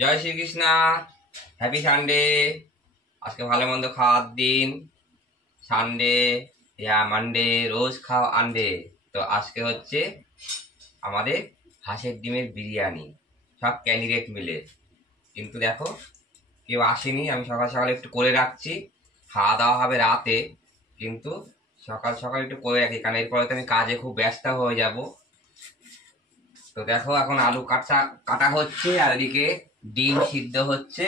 জয় Shrikrishna. Happy Sunday. আজকে ভালো মন্দ খাওয়ার দিন। সানডে ইয়া মানডে রোজ খাও আন্ডে। তো আজকে হচ্ছে আমাদের হাঁসের ডিমের বিরিয়ানি, সব ক্যান্ডিডেট মিলে। কিন্তু দেখো কেউ আসেনি, আমি সকাল সকাল একটু করে রাখছি। খাওয়া দাওয়া হবে রাতে, কিন্তু সকাল সকাল একটু করে রাখি, কারণ এরপরে তো আমি কাজে খুব ব্যস্ত হয়ে যাব। তো দেখো এখন আলু কাটা হচ্ছে, আর এদিকে ডিম সিদ্ধ হচ্ছে।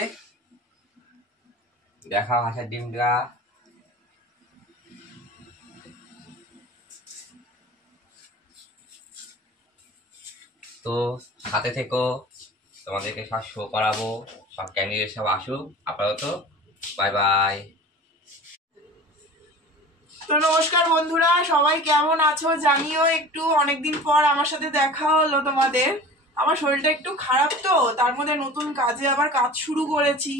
দেখাও হাঁসের ডিমটা। তো সাথে থেকো, তোমাদেরকে সব শো করাবো, সব ক্যান্ডিডেট সব আসুক। আপাতত বাই বাই। তো নমস্কার বন্ধুরা, সবাই কেমন আছো জানিও একটু। অনেকদিন পর আমার সাথে দেখা হলো তোমাদের। আমার শরীরটা একটু খারাপ, তো তার মধ্যে নতুন কাজে আবার কাজ শুরু করেছি।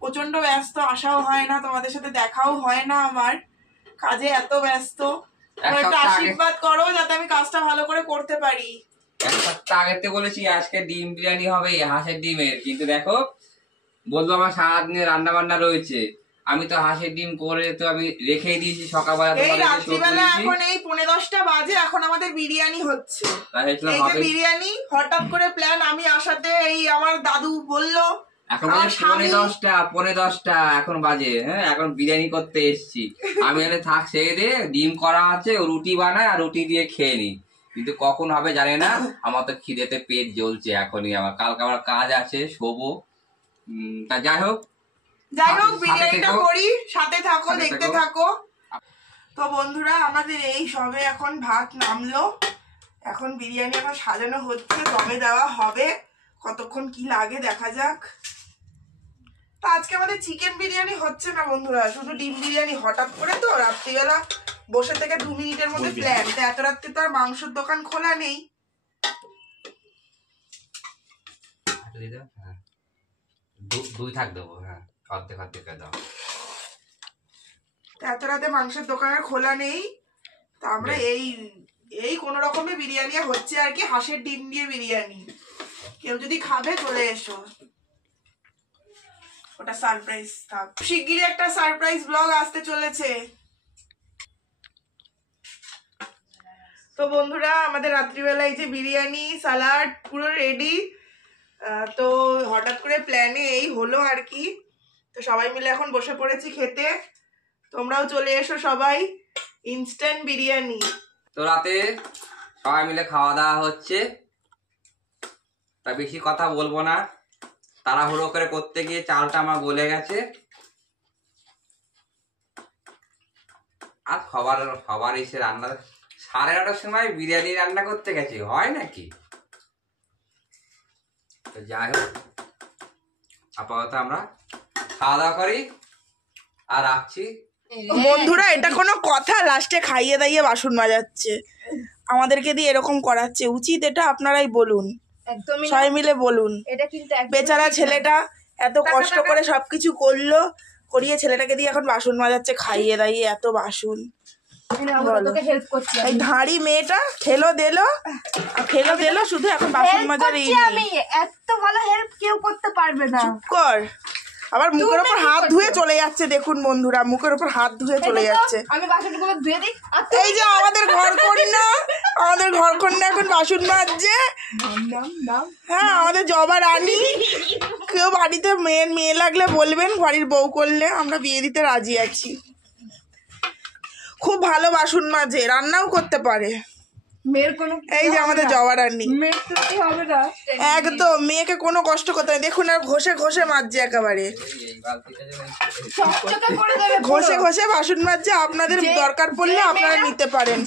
প্রচন্ড ব্যস্ত, আসাও হয় না, তোমাদের সাথে দেখাও হয় না। আমার কাজে এত ব্যস্ত, একটু আশীর্বাদ করো যাতে আমি কাজটা ভালো করে করতে পারি। এক সপ্তাহ আগে তো বলেছি আজকে ডিম বিরিয়ানি হবে হাঁসের ডিমের, কিন্তু দেখো বলবো আমার সারাদিনে রান্না বান্না রয়েছে। আমি তো হাঁসের ডিম করে তো আমি রেখে দিয়েছি সকালবেলা। এই রাত্রিবেলা এখন এই 9:30 বাজে, এখন আমাদের বিরিয়ানি হচ্ছে। এই যে বিরিয়ানি হঠাৎ করে প্ল্যান, আমি আসাতে এই আমার দাদু বললো এখন বাজে 10:15 এখন বাজে। হ্যাঁ, এখন বিরিয়ানি করতে এসছি আমি। এনে থাক সেই দিয়ে ডিম করা আছে, রুটি বানায় আর রুটি দিয়ে খেয়ে নি। কিন্তু কখন হবে জানি না, আমার তো খিদেতে পেট জ্বলছে এখনই। আমার কালকে আমার কাজ আছে, শোবো। তা যাই হোক বিরিয়ানিটা করি, সাথে থাকো, দেখতে থাকো। তো বন্ধুরা, আমাদের এই সবে এখন ভাত নামলো, এখন বিরিয়ানি এখন সাজানো হচ্ছে, দমে দেওয়া হবে। কতক্ষণ কি লাগে দেখা যাক। তো আজকে আমাদের চিকেন বিরিয়ানি হচ্ছে না বন্ধুরা, শুধু ডিম বিরিয়ানি। হঠাৎ করে তো রাত্রিবেলা বসে থেকে 2 মিনিটের মধ্যে প্ল্যান। তো এত রাত্রে তো আর মাংসের দোকান খোলা নেই। দুই থাক দেবো। হ্যাঁ, অর্ধেক অর্ধেক দাও। এত রাতে মাংসের দোকান আর খোলা নেই, তা আমরা এই কোন রকমে বিরিয়ানি হচ্ছে আর কি, হাঁসের ডিম দিয়ে বিরিয়ানি। কেউ যদি খাবে চলে এসো, ওটা সারপ্রাইজ থাক। শিগগিরই একটা সারপ্রাইজ ব্লগ আসতে চলেছে। তো বন্ধুরা, আমাদের রাত্রিবেলায় যে বিরিয়ানি সালাড পুরো রেডি। তো হঠাৎ করে প্ল্যানে এই হলো আর কি। তো সবাই মিলে এখন বসে পড়েছি খেতে। তোমরাও চলে এসো সবাই। ইনস্ট্যান্ট বিরিয়ানি। তো রাতে সবাই মিলে খাওয়া দাওয়া হচ্ছে। তা বেশি কথা বলবো না, তাড়াহুড়ো করে করতে গিয়ে চালটা আমার গলে গেছে। আর সবার এসে রান্না 9:30টার সময় বিরিয়ানি রান্না করতে গেছে, হয় নাকি? তো যাই হোক, আপাতত আমরা খাওয়া দাওয়া করি আর রাখছি। বন্ধুরা, এটা কোনো কথা? লাস্টে খাইয়ে দাইয়ে বাসন মাজাচ্ছে, আমাদেরকে দিয়ে এরকম করাচ্ছে উচিত এটা? আপনারাই বলুন, সবাই মিলে বলুন। বেচারা ছেলেটা এত কষ্ট করে সবকিছু করলো, করিয়ে ছেলেটাকে দিয়ে এখন বাসন মাজাচ্ছে, খাইয়ে দাইয়ে এত বাসন। এই ধাড়ি মেয়েটা খেলো দিলো শুধু, এখন বাসন মাজার। এত ভালো হেল্প কেউ করতে পারবে না। চুপ কর। আবার মুখের উপর হাত ধুয়ে চলে যাচ্ছে, দেখুন বন্ধুরা, মুখের উপর হাত ধুয়ে চলে যাচ্ছে। আমি বাসনগুলো ধুয়ে দিই। এই যে আমাদের ঘরকন্যা এখন বাসন মাজছে। হ্যাঁ, আমাদের জবা রানী। কেউ বাড়িতে মেয়ে লাগলে বলবেন, বাড়ির বউ করলে আমরা বিয়ে দিতে রাজি আছি। খুব ভালো বাসন মাজে, রান্নাও করতে পারে। এই যে আমাদের জবা রানী, একদম মেয়েকে কোনো কষ্ট করতে হয়। দেখুন, আর ঘষে ঘষে মাজছে, একেবারে ঘষে বাসন মাজছে। আপনাদের দরকার পড়লে আপনারা নিতে পারেন।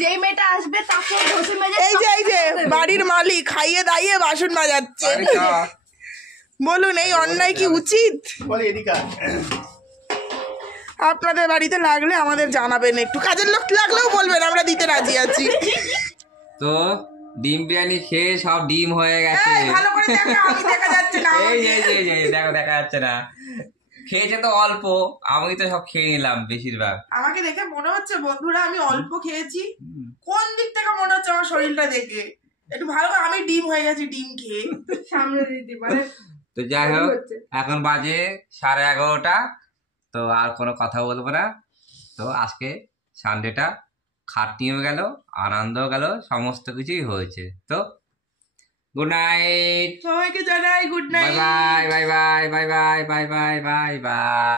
এই যে বাড়ির মালিক খাইয়ে দাইয়ে বাসন মাজাচ্ছে। বলুন, এই অন্যায় কি উচিত? আপনাদের বাড়িতে লাগলে আমাদের জানাবেন, একটু কাজের লোক লাগলেও বলবেন, আমরা দিতে রাজি আছি। তো ডিম বিরিয়ানি খেয়ে সব ডিম হয়ে গেছে। ভালো করে দেখো, আমি দেখা যাচ্ছে না। এই দেখো, দেখা যাচ্ছে না। খেয়েছে তো অল্প, আমি তো সব খেয়ে নিলাম বেশিরভাগ। আমাকে দেখে মনে হচ্ছে বন্ধুরা আমি অল্প খেয়েছি? কোন দিক থেকে মনে হচ্ছে আমার শরীরটা দেখে? একটু ভালো করে, আমি ডিম হয়ে গেছি ডিম খেয়ে। সামনে দিতে পারে। তো তো যাই হোক, এখন বাজে 11:30। তো আর কোনো কথা বলবো না। তো আজকে সানডেটা খাটনিও গেল, আনন্দও গেল, সমস্ত কিছুই হয়েছে। তো গুড নাইট, সবাইকে জানাই good bye night. Bye bye bye bye bye bye bye bye bye.